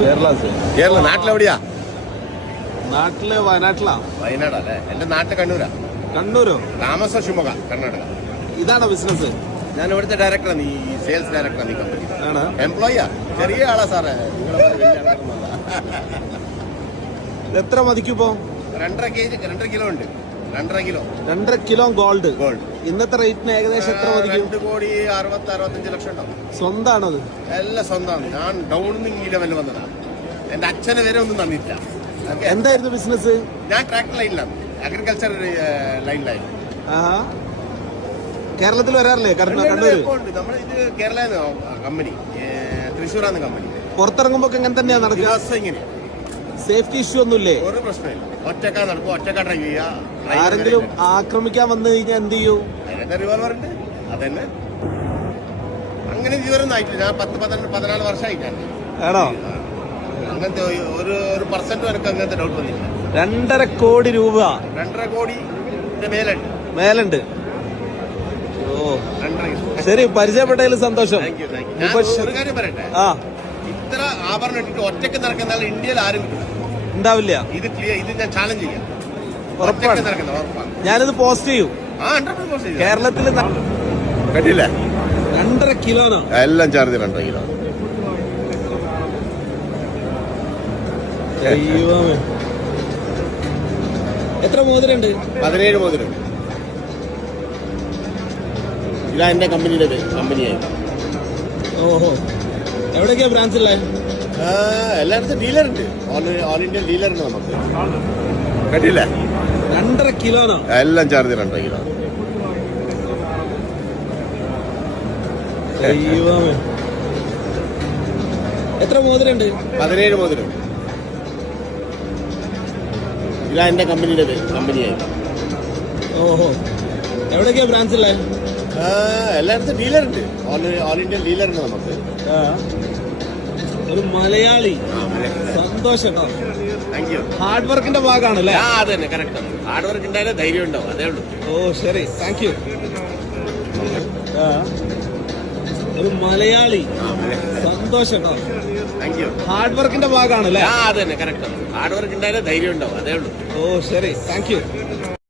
കേരള നാട്ടിലെവിടെയാ? നാട്ടില് വയനാട്ടിലാ. വയനാടല്ലേ? എന്റെ നാട്ടിൽ കണ്ണൂരാ. കണ്ണൂരോ? താമസം ഷിമോഗ, കർണാടക. ഇതാണോ ബിസിനസ്? ഞാൻ ഇവിടുത്തെ ഡയറക്ടറാണ്, ഈ സെയിൽസ് ഡയറക്ടറാണ് ഈ കമ്പനി. ആണ് എംപ്ലോയിയാ. ചെറിയ ആളാ സാറേ. എത്ര മതിക്കിപ്പോ? 2.5 കിലോ ഉണ്ട്. 2.5 കിലോ ഗോൾഡ്. ഗോൾഡ് ഇന്നത്തെ റേറ്റിന് ഏകദേശം എത്ര മതിക്കും? 2,60,65 ലക്ഷം ഉണ്ടാവും. സ്വന്തമാണോ? എല്ലാം സ്വന്തമാണ്. ഞാൻ ഡൗണിൽ ഈ ലെവലിൽ വന്നതാണ്. എന്റെ അച്ഛനെ വരെ ഒന്നും തന്നിട്ടില്ല. എന്തായിരുന്നു ബിസിനസ്? ഞാൻ ട്രാക്ടർ ലൈനിലാണ്, അഗ്രികൾച്ചർ ലൈനിലായി. കേരളത്തിൽ വരാറില്ലേ? കണ്ണൂര് നമ്മളിത് കേരള കമ്പനി, തൃശ്ശൂരാണ് കമ്പനി. പുറത്തിറങ്ങുമ്പോ എങ്ങനെ തന്നെയാ നടക്കുക? ഇങ്ങനെ സേഫ്റ്റി ഇഷ്യൂ ഒന്നുമില്ലേ? ഒരു പ്രശ്നമില്ല. ഒറ്റക്കാ നടക്കും, ഒറ്റക്കാ ഡ്രൈവ് ചെയ്യാ. ആരെങ്കിലും ആക്രമിക്കാൻ വന്നു കഴിഞ്ഞാൽ എന്ത് ചെയ്യൂ? അതിനകത്ത് റിവോൾവർ ഉണ്ട്. അതന്നെ. അങ്ങനെ ഇതുവരെ ആയിട്ടില്ല. ഞാൻ 10-14 വർഷമായിട്ടാണ്. ആണോ? അങ്ങനത്തെ ഒരു പെർസെന്റ് എനിക്ക് അങ്ങനത്തെ ഡൗട്ട് വന്നില്ല. 2.5 കോടി രൂപ. 2.5 കോടി മേലുണ്ട്. ഓ ശരി, പരിചയപ്പെട്ടതിൽ സന്തോഷം. ഒരു കാര്യം പറയട്ടെ, ഇത്ര ആഭരണം ഇട്ടിട്ട് ഒറ്റക്ക് നടക്കുന്ന ഇന്ത്യയിൽ ആരും ഉണ്ടാവില്ല. ഇത് ഞാൻ ചാലഞ്ച് ചെയ്യാം. ഞാനിത് പോസ്റ്റ് ചെയ്യും. കേരളത്തിൽ കണ്ടില്ല? 2.5 കിലോനോ? എല്ലാം ചാർജ് 2.5 കിലോ. എത്ര മോതിരണ്ട്? 17 മോതിരം. ഇതാ എന്റെ കമ്പനിയായി. ഓഹോ, എവിടെയൊക്കെയാ ബ്രാഞ്ച് ഉള്ളത്? എല്ലായിടത്തും ഡീലറുണ്ട്. ഓൾ ഇന്ത്യ ഡീലറുണ്ട് നമുക്ക്. കണ്ടില്ല? 2.5 കിലോനോ? എല്ലാം ചാർജ് 2.5 കിലോ. എത്ര മോതിരണ്ട്? 17 മോതിരം. ഇതാ എന്റെ കമ്പനിയായി. ഓഹോ, എവിടെയൊക്കെയാ ബ്രാഞ്ച് ഉള്ളത്? എല്ലായിടത്തും ഡീലറുണ്ട്. ഓൾ ഇന്ത്യ ഡീലറുണ്ട് നമുക്ക്. ഒരു മലയാളി. സന്തോഷം. Thank you. ഹാർഡ് വർക്കിന്റെ ഭാഗമാണല്ലേ? അത് തന്നെ, കറക്റ്റ്. ഹാർഡ് വർക്ക് ഉണ്ടായാലേ ധൈര്യം ഉണ്ടാവും. അതേ ഉള്ളൂ. ഓ ശരി, താങ്ക് യു. ഒരു മലയാളി. സന്തോഷം. Thank you. ഹാർഡ് വർക്കിന്റെ ഭാഗമാണല്ലേ? അത് തന്നെ, കറക്റ്റ്. ഹാർഡ് വർക്ക് ഉണ്ടായാലേ ധൈര്യം ഉണ്ടാവും. അതേ ഉള്ളൂ. ഓ ശരി, താങ്ക് യു.